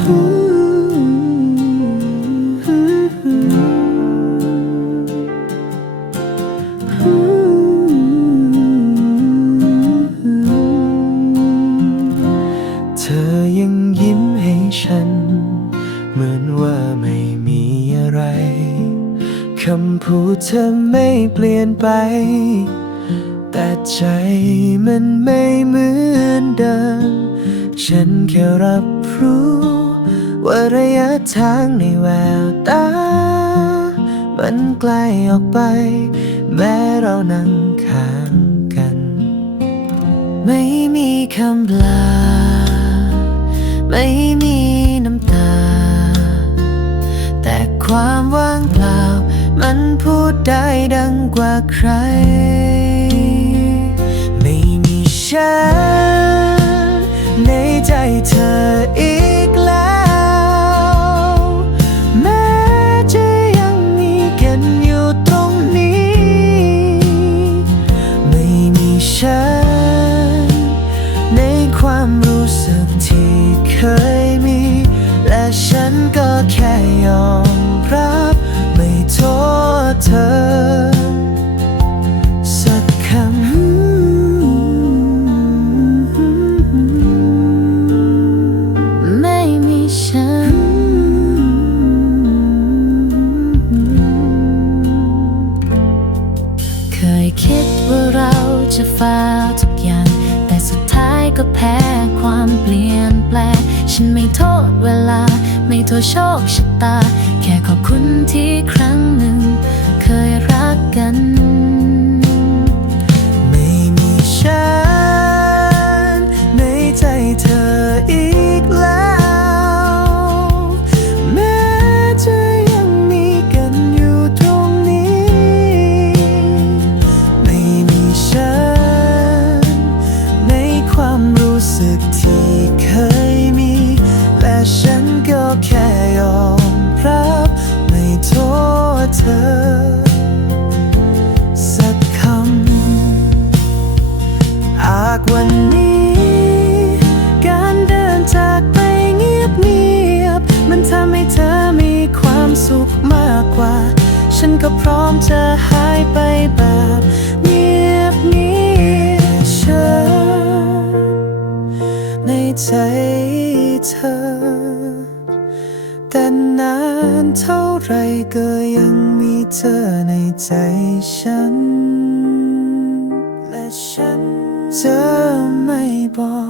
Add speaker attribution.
Speaker 1: เธอยังยิ้มให้ฉัน เหมือนว่าไม่มีอะไร คำพูดเธอไม่เปลี่ยนไป แต่ใจมันไม่เหมือนเดิม ฉันแค่รับรู้ ว่าระยะทางในแววตา มันไกลออกไป แม้เรานั่งข้างกัน ไม่มีคำลา ไม่มีน้ำตา แต่ความว่างเปล่า มันพูดได้ดังกว่าใคร ความรู้สึกที่เคยมี และฉันก็แค่ยอมรับ ไม่โทษเธอ สักคำไม่มีฉันเคยคิดว่าเราจะฝ่าทุกอย่าง ก็แพ้ความเปลี่ยนแปลงฉันไม่โทษเวลา ไม่โทษโชคชะตา แค่ขอบคุณที่ครั้งหนึ่ง ว่า ฉันก็พร้อมจะหายไปแบบเงียบเงียบๆฉันในใจเธอ แต่นานเท่าไรก็ยังมีเธอในใจฉัน และฉันจะไม่บอก